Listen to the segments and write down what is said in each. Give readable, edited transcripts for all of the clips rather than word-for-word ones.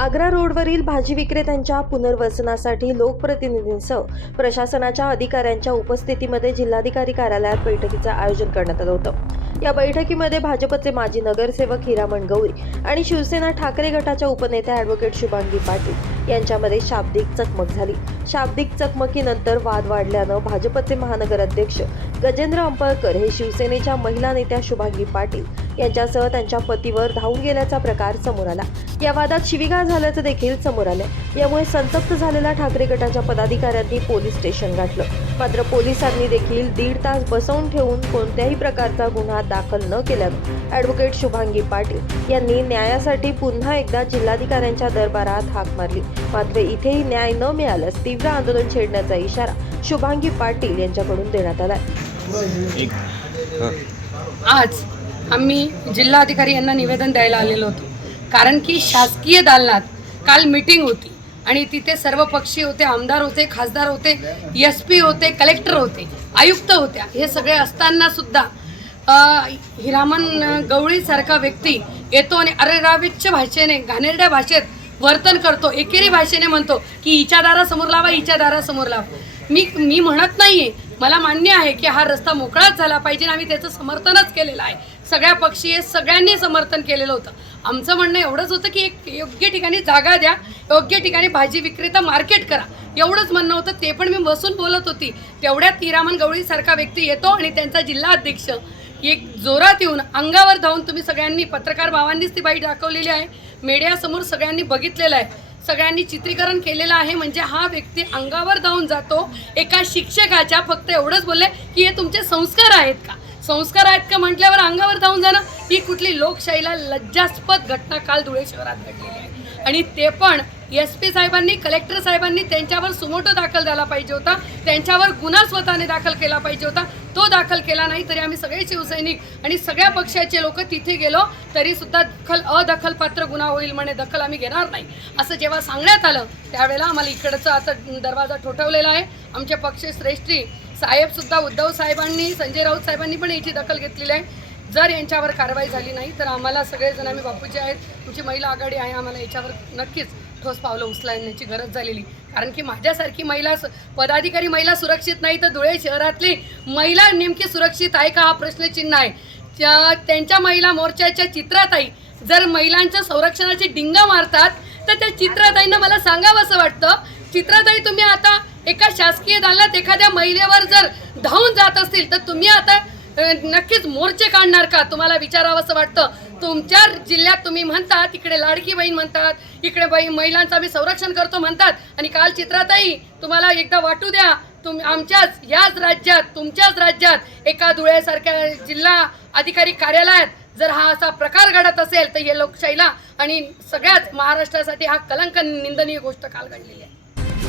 आग्रा रोडवरील भाजी विक्रेत्यांच्या पुनर्वसनासाठी लोकप्रतिनिधींसह प्रशासनाच्या अधिकाऱ्यांच्या उपस्थितीमध्ये जिल्हाधिकारी कार्यालयात बैठकीचं आयोजन करण्यात आलं होतं। या बैठकीमध्ये भाजपचे माजी नगरसेवक हिरामण गवळी आणि शिवसेना ठाकरे गटाच्या उपनेत्या ॲडव्होकेट शुभांगी पाटील यांच्यामध्ये शाब्दिक चकमक झाली। शाब्दिक चकमकीनंतर वाद वाढल्यानं भाजपचे महानगर अध्यक्ष गजेंद्र अंपळकर हे शिवसेनेच्या महिला नेत्या शुभांगी पाटील यांच्यासह त्यांच्या पतीवर धावून गेल्याचा प्रकार समोर आला। या वादात शिवीगाळ झाल्याचं देखील समोर आलं। यामुळे संतप्त झालेल्या ठाकरे गटाच्या पदाधिकाऱ्यांनी पोलीस स्टेशन गाठलं। मात्र पोलिसांनी देखील 1.5 तास बसवून ठेवून कोणत्याही प्रकारचा गुन्हा दाखल न केल्यानं ॲडव्होकेट शुभांगी पाटील यांनी न्यायासाठी पुन्हा एकदा जिल्हाधिकाऱ्यांच्या दरबारात हाक मारली। मात्र इथेही न्याय न मिळाल्यास तीव्र आंदोलन छेडण्याचा इशारा शुभांगी पाटील यांच्याकडून देण्यात आला। आज आम्ही जिल्हाधिकारी यांना निवेदन द्यायला आलेलो होतो, कारण की शासकीय दालनात काल मीटिंग होती आणि तिथे सर्व पक्षी होते, आमदार होते, खासदार होते, SP होते, कलेक्टर होते, आयुक्त होत्या। हे सगळे असताना सुद्धा हिरामण गवळी सारखा व्यक्ती येतो आणि अरेराविच्च भाषेने, घाणेरड्या भाषेत वर्तन करतो, एकेरी भाषेने म्हणतो की हिच्या दारासमोर लावा, हिच्या दारासमोर लावा। मी म्हणत नाहीये, मला मान्य आहे की हा रस्ता मोकळाच झाला पाहिजे आणि आम्ही त्याचं समर्थनच केलेलं आहे। सगळ्या पक्षीय सगळ्यांनी समर्थन केलेलं होतं। आमचं म्हणणं एवढंच होतं की एक योग्य ठिकाणी जागा द्या, योग्य ठिकाणी भाजी विक्रेता मार्केट करा, एवढंच म्हणणं होतं। ते पण मी बसून बोलत होती, तेवढ्यात हिरामण गवळी सारखा व्यक्ती येतो आणि त्यांचा जिल्हा अध्यक्ष एक जोरात येऊन अंगावर धावून, तुम्ही सगळ्यांनी पत्रकार भावांनीच ती बाईट दाखवलेली आहे, मीडियासमोर सगळ्यांनी बघितलेलं आहे, सगळ्यांनी चित्रीकरण केलेलं आहे। म्हणजे हा व्यक्ती अंगावर धावून जातो एका शिक्षकाच्या। फक्त एवढंच बोलले की हे तुमचे संस्कार आहेत का, संस्कार आहेत का म्हटल्यावर अंगावर धावून जाणं ही कुठली लोकशाहीला लज्जास्पद घटना काल धुळे शहरात घडलेली आहे। आणि ते पण SP साहेबांनी, कलेक्टर साहेबांनी त्यांच्यावर सुमोटो दाखल झाला पाहिजे होता, त्यांच्यावर गुन्हा स्वतःने दाखल केला पाहिजे होता। तो दाखल केला नाही, तरी आम्ही सगळे शिवसैनिक आणि सगळ्या पक्षाचे लोक तिथे गेलो तरी सुद्धा अदखलपात्र गुन्हा होईल म्हणे, दखल आम्ही घेणार नाही असं जेव्हा सांगण्यात आलं त्यावेळेला आम्हाला इकडचा आता दरवाजा ठोठवलेला आहे। आमचे पक्षश्रेष्ठी साहेब सुद्धा, उद्धव साहेबांनी, संजय राऊत साहेबांनी पण याची दखल घेतलेली आहे। जर यांच्यावर कारवाई झाली नाही तर आम्हाला सगळेजण, आम्ही बापूचे आहेत, तुमची महिला आघाडी आहे, आम्हाला याच्यावर नक्कीच ठोस पावलं उचलण्याची गरज झालेली। कारण की माझ्यासारखी महिला पदाधिकारी महिला सुरक्षित नाही तर धुळे शहरातली महिला नेमकी सुरक्षित आहे का हा प्रश्नचिन्ह आहे। त्यांच्या महिला मोर्चाच्या चित्राताई जर महिलांच्या संरक्षणाची डिंगा मारतात तर त्या चित्राताईंना मला सांगावं असं वाटतं, चित्राताई तुम्ही आता एका शासकीय दालनात एखाद्या महिलेवर जर धावून जात असतील तर तुम्ही आता नक्कीच मोर्चे काढणार का, तुम्हाला विचारावं असं वाटतं। तुमच्या जिल्ह्यात तुम्ही म्हणतात, इकडे लाडकी बहीण म्हणतात, इकडे महिलांचं आम्ही संरक्षण करतो म्हणतात, आणि काल चित्राताई तुम्हाला एकदा वाटू द्या, आमच्याच याच राज्यात, तुमच्याच राज्यात एका धुळेसारख्या जिल्हा अधिकारी कार्यालयात जर हा असा प्रकार घडत असेल तर हे लोकशाहीला आणि सगळ्याच महाराष्ट्रासाठी हा कलंक, निंदनीय गोष्ट काल घडलेली आहे।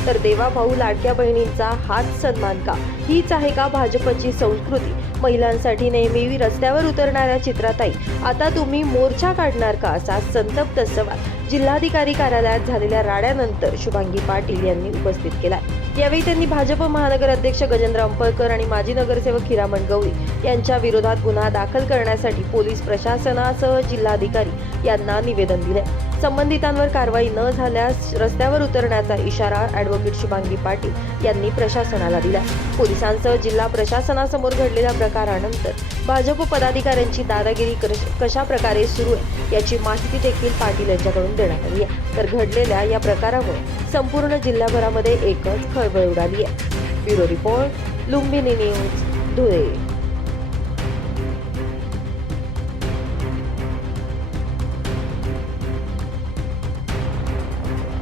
तर देवा भाऊ लाडक्या बहिणींचा हाच सन्मान का, हीच आहे का भाजपची संस्कृती? महिलांसाठी नेहमी रस्त्यावर उतरणाऱ्या चित्राताई आता तुम्ही मोर्चा काढणार का, असा संतप्त सवाल जिल्हाधिकारी कार्यालयात झालेल्या राड्यानंतर शुभांगी पाटील यांनी उपस्थित केला। यावेळी त्यांनी भाजप महानगर अध्यक्ष गजेंद्र अंपळकर आणि माजी नगरसेवक हिरामण गवळी यांच्या विरोधात गुन्हा दाखल करण्यासाठी पोलीस प्रशासनासह जिल्हाधिकारी यांना निवेदन दिले। संबंधितांवर कारवाई न झाल्यास रस्त्यावर उतरण्याचा इशारा ॲडव्होकेट शुभांगी पाटील यांनी प्रशासनाला दिला। पोलिसांसह जिल्हा प्रशासनासमोर घडलेल्या प्रकारानंतर भाजप पदाधिकाऱ्यांची दादागिरी कशा प्रकारे सुरू आहे याची माहिती देखील पाटील यांच्याकडून देण्यात आली आहे। तर घडलेल्या या प्रकारामुळे संपूर्ण जिल्हाभरामध्ये एकच खळबळ उडाली आहे। Bureau report, Lumbini news, Dhule.